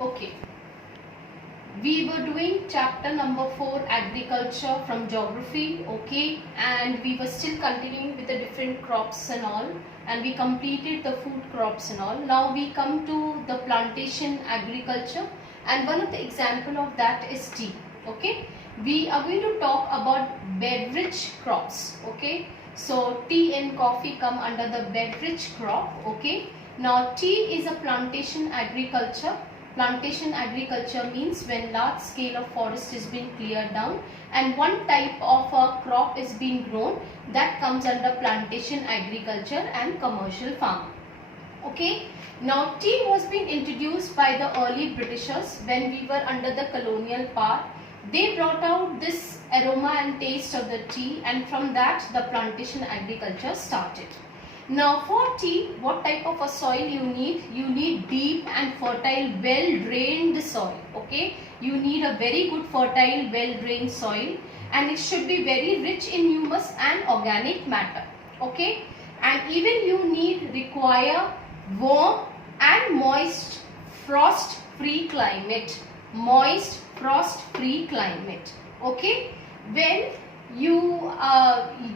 Okay, we were doing chapter number 4, agriculture, from geography. Okay, and we were still continuing with the different crops and all, and we completed the food crops and all. Now we come to the plantation agriculture, and one of the example of that is tea. Okay, we are going to talk about beverage crops. Okay, so tea and coffee come under the beverage crop. Okay, now tea is a plantation agriculture. Plantation agriculture means when large scale of forest is being cleared down and one type of a crop is being grown, that comes under plantation agriculture and commercial farming. Okay, now tea was being introduced by the early Britishers when we were under the colonial power. They brought out this aroma and taste of the tea, and from that the plantation agriculture started. Now for tea, what type of a soil you need? You need deep and fertile, well drained soil. Okay, you need a very good fertile, well drained soil, and it should be very rich in humus and organic matter. Okay, and even you require warm and moist frost free climate. Moist frost free climate. Okay, when you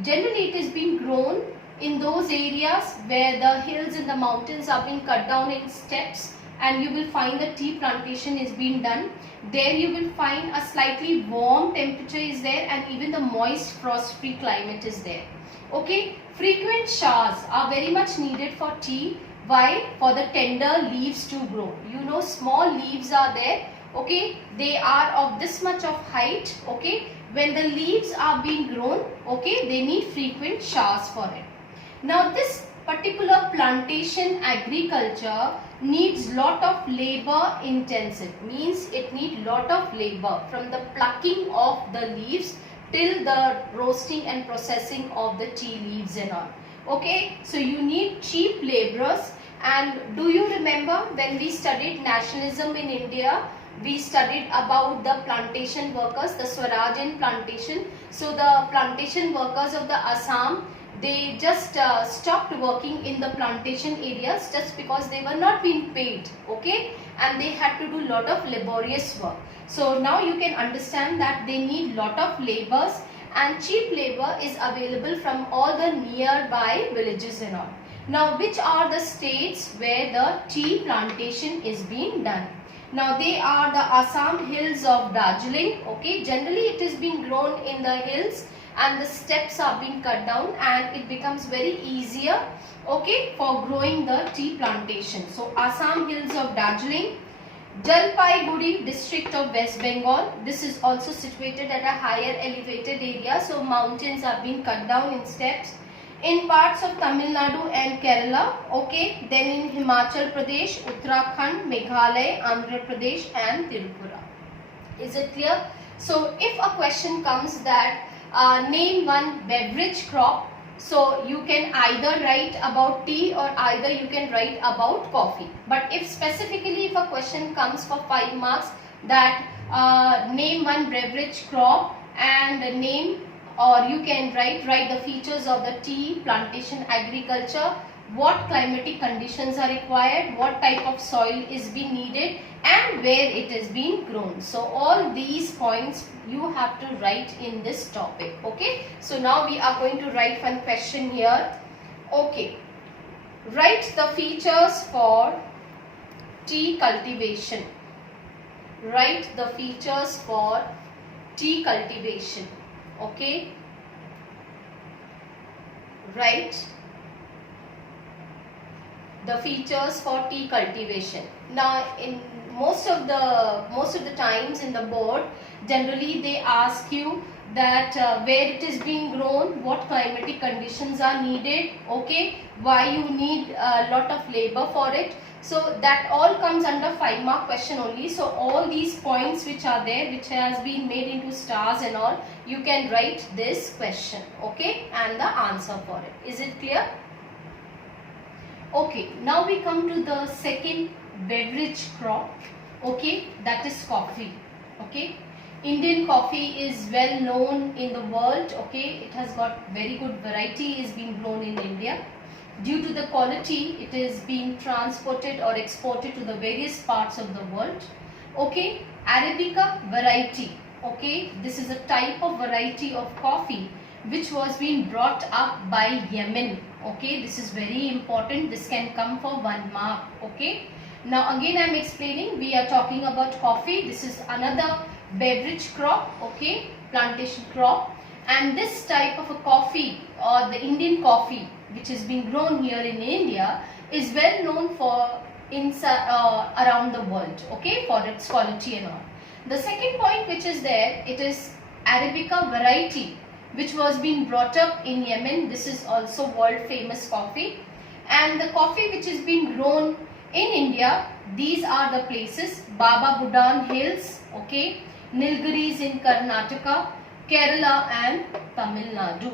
generally it is being grown in those areas where the hills and the mountains are being cut down in steps, and you will find the tea plantation is being done. There you will find a slightly warm temperature is there, and even the moist frost free climate is there. Okay, frequent showers are very much needed for tea. Why? For the tender leaves to grow. You know, small leaves are there. Okay, they are of this much of height. Okay, when the leaves are being grown, okay, they need frequent showers for it. Now this particular plantation agriculture needs lot of labor intensive, means it needs lot of labor from the plucking of the leaves till the roasting and processing of the tea leaves and all. Okay, so you need cheap laborers. And do you remember when we studied nationalism in India, we studied about the plantation workers, the Swaraj plantation. So the plantation workers of the Assam, they just stopped working in the plantation areas just because they were not being paid. Okay, and they had to do lot of laborious work. So now you can understand that they need lot of labors, and cheap labor is available from all the nearby villages and all. Now which are the states where the tea plantation is being done? Now they are the Assam hills of Darjeeling. Okay, generally it is being grown in the hills, and the steps are being cut down, and it becomes very easier, okay, for growing the tea plantation. So Assam hills of Darjeeling. Jalpaiguri district of West Bengal. This is also situated at a higher elevated area, so mountains are being cut down in steps. In parts of Tamil Nadu and Kerala, okay, then in Himachal Pradesh, Uttarakhand, Meghalaya, Andhra Pradesh and Tripura. Is it clear? So if a question comes that name one beverage crop, so you can either write about tea or either you can write about coffee. But if specifically if a question comes for 5 marks that name one beverage crop and name, or you can write the features of the tea plantation agriculture, what climatic conditions are required, what type of soil is being needed, and where it is being grown. So all these points you have to write in this topic. Okay, so now we are going to write one question here. Okay, write the features for tea cultivation. Write the features for tea cultivation. Okay, write the features for tea cultivation. Now in most of the times in the board, generally they ask you that where it is being grown, what climatic conditions are needed, okay, why you need a lot of labor for it. So that all comes under 5 mark question only. So all these points which are there, which has been made into stars and all, you can write this question, okay, and the answer for it. Is it clear? Okay, now we come to the second beverage crop, okay, that is coffee. Okay, Indian coffee is well known in the world. Okay, it has got very good variety is being grown in India. Due to the quality, it is being transported or exported to the various parts of the world. Okay, Arabica variety. Okay, this is a type of variety of coffee which was being brought up by Yemen. Okay, this is very important. This can come for 1 mark. Okay, now again I am explaining, we are talking about coffee. This is another beverage crop. Okay, plantation crop, and this type of a coffee, or the Indian coffee, which is being grown here in India, is well known for around the world, okay, for its quality and all. The second point which is there, it is Arabica variety, which was being brought up in Yemen. This is also world famous coffee, and the coffee which is being grown in India, these are the places: Baba Budan Hills, okay, Nilgiris in Karnataka, Kerala and Tamil Nadu.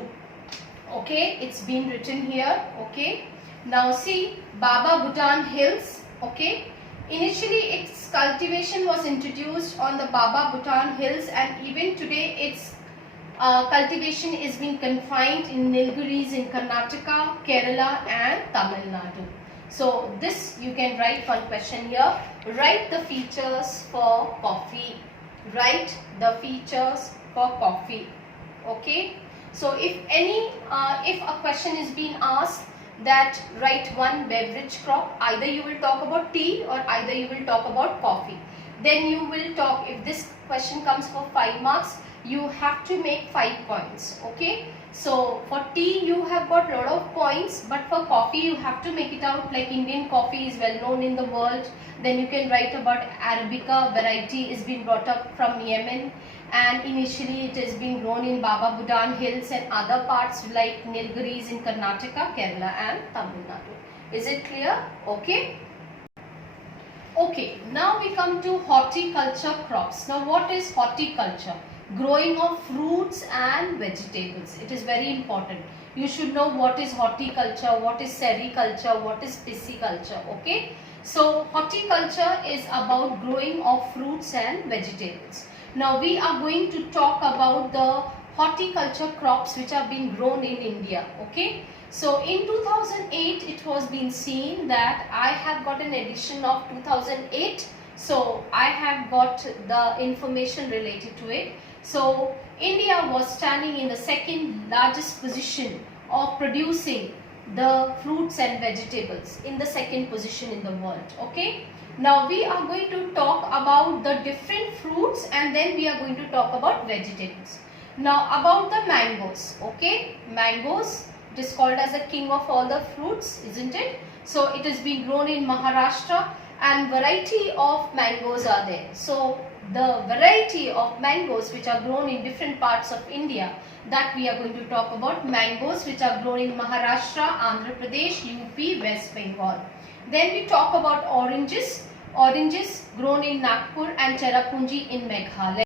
Okay, it's been written here. Okay, now see, Baba Budan Hills. Okay, initially its cultivation was introduced on the Baba Budan Hills, and even today its cultivation is being confined in Nilgiris in Karnataka, Kerala and Tamil Nadu. So this you can write one question here. Write the features for coffee. Write the features for coffee. Okay. So if a question is being asked that write one beverage crop, either you will talk about tea or either you will talk about coffee. Then you will talk, if this question comes for 5 marks, you have to make 5 points. Okay. So for tea you have got lot of points, but for coffee you have to make it out, like Indian coffee is well known in the world. Then you can write about Arabica variety is being brought up from Yemen, and initially it is being grown in Baba Budan Hills and other parts like Nilgiris in Karnataka, Kerala and Tamil Nadu. Is it clear? Okay. Okay, now we come to horticulture crops. Now what is horticulture? Growing of fruits and vegetables. It is very important. You should know what is horticulture, what is sericulture, what is pisciculture. Okay. So horticulture is about growing of fruits and vegetables. Now we are going to talk about the horticulture crops which are being grown in India. Okay. So in 2008 it was being seen that I have got an edition of 2008. So I have got the information related to it. So India was standing in the second largest position of producing the fruits and vegetables, in the second position in the world. Okay. Now we are going to talk about the different fruits, and then we are going to talk about vegetables. Now about the mangoes. Okay. Mangoes, it is called as the king of all the fruits, isn't it? So it is being grown in Maharashtra, and variety of mangoes are there. So the variety of mangoes which are grown in different parts of India, that we are going to talk about. Mangoes which are grown in Maharashtra, Andhra Pradesh, UP, West Bengal. Then we talk about oranges. Oranges grown in Nagpur and Cherrapunji in Meghalaya.